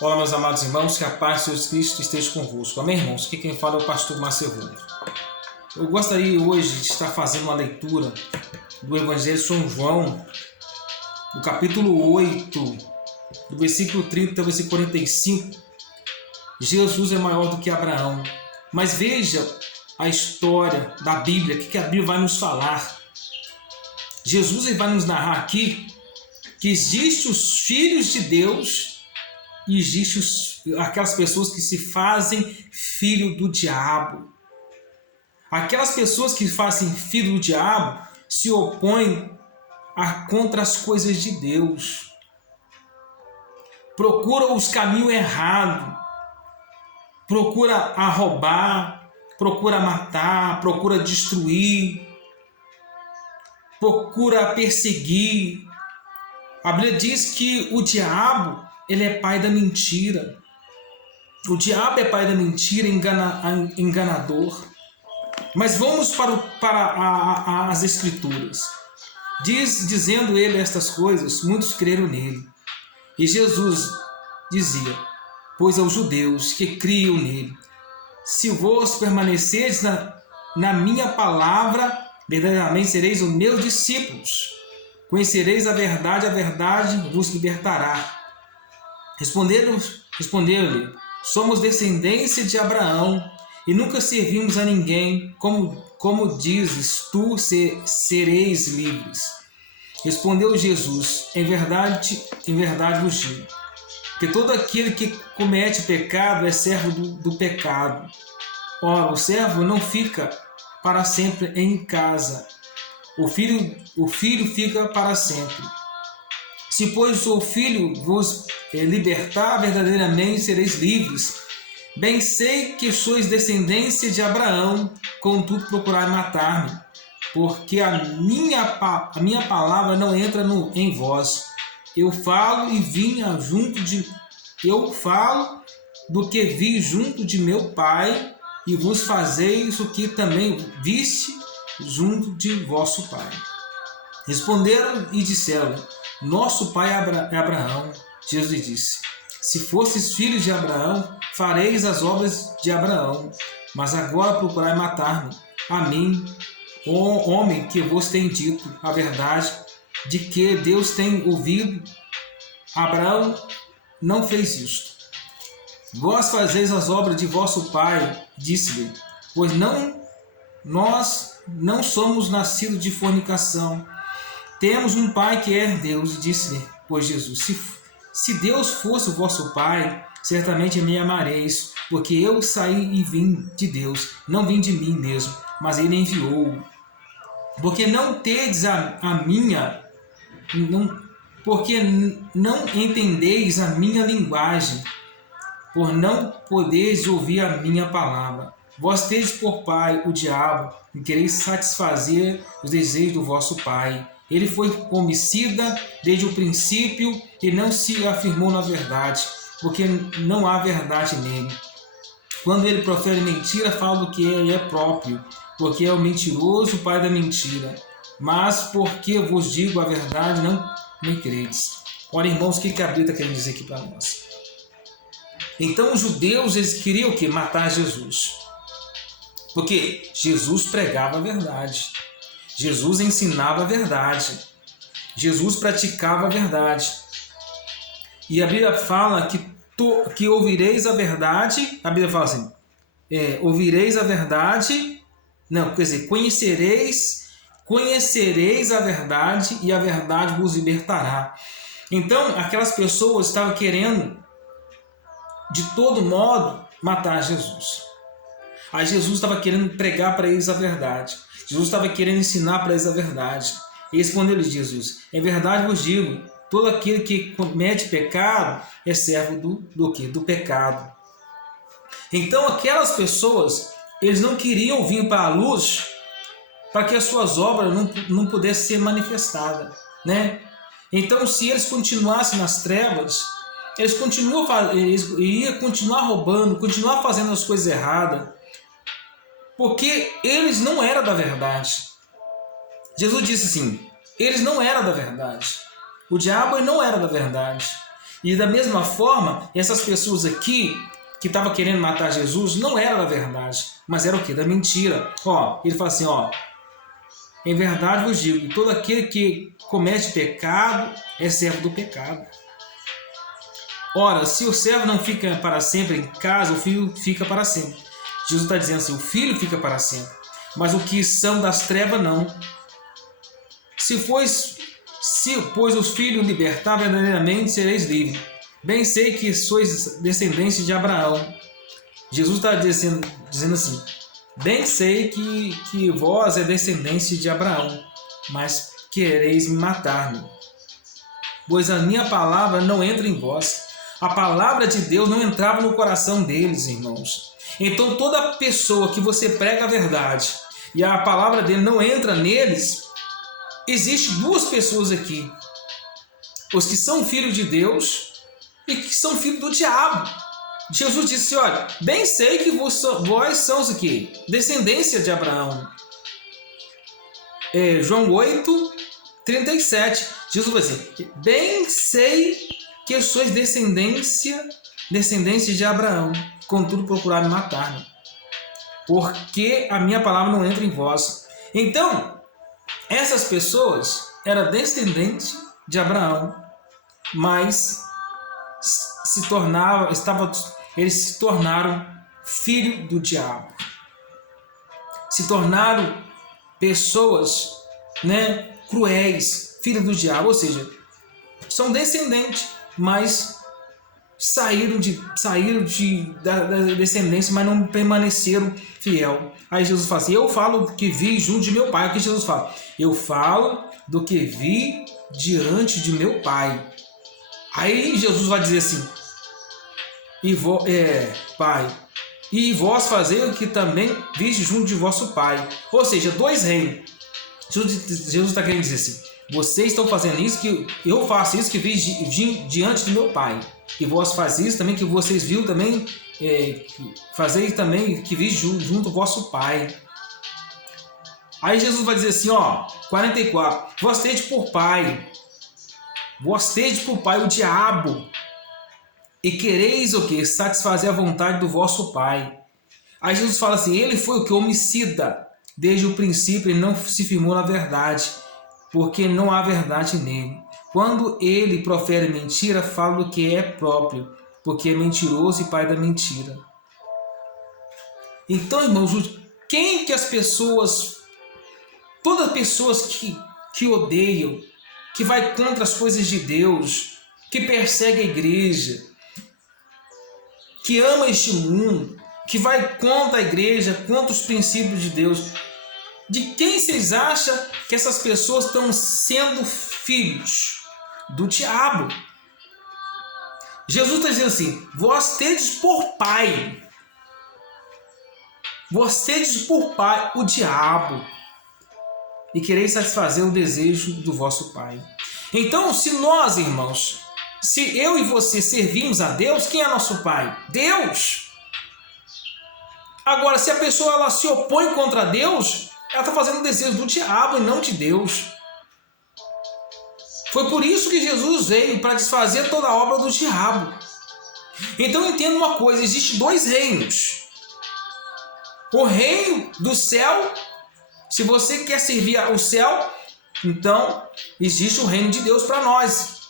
Olá, meus amados irmãos, que a paz de Jesus Cristo esteja convosco. Amém, irmãos? Aqui quem fala é o pastor Márcio Evandro. Eu gostaria hoje de estar fazendo uma leitura do Evangelho de São João, do capítulo 8, do versículo 30 até o versículo 45. Jesus é maior do que Abraão. Mas veja a história da Bíblia, o que a Bíblia vai nos falar. Jesus vai nos narrar aqui que existem os filhos de Deus e existem aquelas pessoas que se fazem filho do diabo. Aquelas pessoas que fazem filho do diabo se opõem contra as coisas de Deus. Procuram os caminhos errados. Procura a roubar, procura matar, procura destruir, procura perseguir. A Bíblia diz que o diabo, ele é pai da mentira. O diabo é pai da mentira, enganador. Mas vamos para as Escrituras. Dizendo ele estas coisas, muitos creram nele. E Jesus dizia, pois aos judeus que criam nele, se vós permanecerdes na minha palavra, verdadeiramente sereis os meus discípulos. Conhecereis a verdade vos libertará. Responderam-lhe, somos descendência de Abraão e nunca servimos a ninguém, como dizes, tu sereis livres. Respondeu Jesus, em verdade vos digo, que todo aquele que comete pecado é servo do pecado. Ora, o servo não fica para sempre em casa, o filho fica para sempre. Se, pois, o Filho vos libertar, verdadeiramente sereis livres. Bem sei que sois descendência de Abraão, contudo procurai matar-me, porque a minha palavra não entra em vós. Eu falo do que vi junto de meu Pai, e vos fazeis o que também viste junto de vosso Pai. Responderam e disseram, nosso pai é Abraão. Jesus lhe disse, se fosses filhos de Abraão, fareis as obras de Abraão. Mas agora procurai matar-me, a mim, homem que vos tem dito a verdade, de que Deus tem ouvido. Abraão não fez isto. Vós fazeis as obras de vosso pai, disse-lhe, pois nós não somos nascidos de fornicação. Temos um pai que é Deus, disse-lhe, pois Jesus, se Deus fosse o vosso pai, certamente me amareis, porque eu saí e vim de Deus, não vim de mim mesmo, mas ele enviou. Porque não tedes porque não entendeis a minha linguagem, por não podeis ouvir a minha palavra. Vós tedes por pai o diabo, e quereis satisfazer os desejos do vosso pai. Ele foi homicida desde o princípio e não se afirmou na verdade, porque não há verdade nele. Quando ele profere mentira, fala do que ele é próprio, porque é o mentiroso, o pai da mentira. Mas porque vos digo a verdade, não me credes. Ora, irmãos, o que a Bíblia está querendo dizer aqui para nós? Então, os judeus, eles queriam o quê? Matar Jesus. Porque Jesus pregava a verdade. Jesus ensinava a verdade. Jesus praticava a verdade. E a Bíblia fala que ouvireis a verdade. A Bíblia fala assim, ouvireis a verdade. Não, quer dizer, conhecereis a verdade e a verdade vos libertará. Então, aquelas pessoas estavam querendo, de todo modo, matar Jesus. Aí Jesus estava querendo pregar para eles a verdade. Jesus estava querendo ensinar para eles a verdade. E respondeu-lhe Jesus, em verdade vos digo, todo aquele que comete pecado é servo do quê? Do pecado. Então aquelas pessoas, eles não queriam vir para a luz para que as suas obras não pudessem ser manifestadas, né? Então se eles continuassem nas trevas, eles iam continuar roubando, continuar fazendo as coisas erradas, porque eles não eram da verdade. Jesus disse assim, eles não eram da verdade. O diabo não era da verdade. E da mesma forma, essas pessoas aqui que estavam querendo matar Jesus não era da verdade, mas era o quê? Da mentira. Ó, ele fala assim, ó, em verdade vos digo, todo aquele que comete pecado é servo do pecado. Ora, se o servo não fica para sempre em casa, o filho fica para sempre. Jesus está dizendo assim, o filho fica para sempre, mas o que são das trevas não. Pois os filhos libertar, verdadeiramente sereis livres. Bem sei que sois descendentes de Abraão. Jesus está dizendo assim, bem sei que vós é descendente de Abraão, mas quereis me matar-me. Pois a minha palavra não entra em vós. A palavra de Deus não entrava no coração deles, irmãos. Então toda pessoa que você prega a verdade e a palavra dele não entra neles, existe duas pessoas aqui. Os que são filhos de Deus e que são filhos do diabo. Jesus disse, olha, bem sei que vós sois o quê? Descendência de Abraão. João 8:37. Jesus vai dizer, bem sei que sois descendência de Abraão, contudo procuraram matar-me, porque a minha palavra não entra em vós. Então, essas pessoas eram descendentes de Abraão, mas eles se tornaram filho do diabo. Se tornaram pessoas, cruéis, filhos do diabo, ou seja, são descendentes, mas saíram da descendência, mas não permaneceram fiel. Aí Jesus fala assim, eu falo do que vi junto de meu pai. O que Jesus fala? Eu falo do que vi diante de meu pai. Aí Jesus vai dizer assim, pai, e vós fazei o que também viste junto de vosso pai. Ou seja, dois reinos. Jesus está querendo dizer assim, vocês estão fazendo isso, que eu faço isso que vi diante de meu pai. E vós fazem isso também, que vocês viram também, fazeis também que vi junto do vosso pai. Aí Jesus vai dizer assim, 44, vós tendes por pai o diabo, e quereis o quê? Satisfazer a vontade do vosso pai. Aí Jesus fala assim, ele foi o que? Homicida. Desde o princípio ele não se firmou na verdade, porque não há verdade nele. Quando ele profere mentira, fala do que é próprio, porque é mentiroso e pai da mentira. Então, irmãos, quem que as pessoas, todas as pessoas que odeiam, que vai contra as coisas de Deus, que persegue a igreja, que ama este mundo, que vai contra a igreja, contra os princípios de Deus, de quem vocês acham que essas pessoas estão sendo filhos? Do diabo. Jesus está dizendo assim, vós tendes por pai o diabo, e quereis satisfazer o desejo do vosso pai. Então, se nós, irmãos, se eu e você servimos a Deus, quem é nosso pai? Deus. Agora, se a pessoa ela se opõe contra Deus, ela está fazendo o desejo do diabo e não de Deus. Foi por isso que Jesus veio, para desfazer toda a obra do diabo. Então entenda uma coisa, existem dois reinos. O reino do céu, se você quer servir ao céu, então existe o reino de Deus para nós.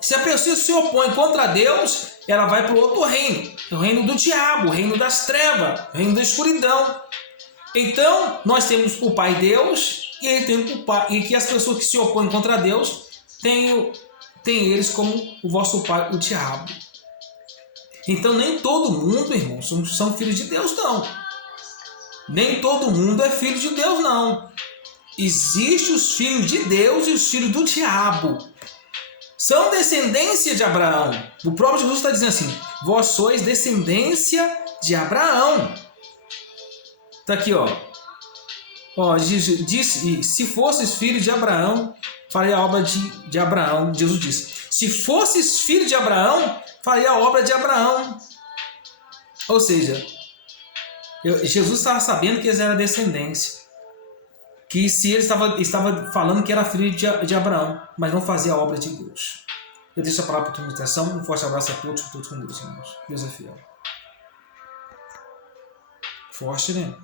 Se a pessoa se opõe contra Deus, ela vai para o outro reino, o reino do diabo, o reino das trevas, o reino da escuridão. Então, nós temos por pai Deus, e ele tem por pai, e que as pessoas que se opõem contra Deus tem eles como o vosso pai, o diabo. Então nem todo mundo, irmãos, são filhos de Deus, não. Nem todo mundo é filho de Deus, não. Existem os filhos de Deus e os filhos do diabo. São descendência de Abraão. O próprio Jesus está dizendo assim, vós sois descendência de Abraão. Está aqui, diz, se fosses filho de Abraão, faria a obra de Abraão. Jesus disse, se fosses filho de Abraão, faria a obra de Abraão. Ou seja, Jesus estava sabendo que eles eram descendência. Que se ele estava falando que era filho de Abraão, mas não fazia a obra de Deus. Eu deixo a palavra para a tua meditação. Um forte abraço a todos com Deus, irmãos. Deus é fiel. Forte, né?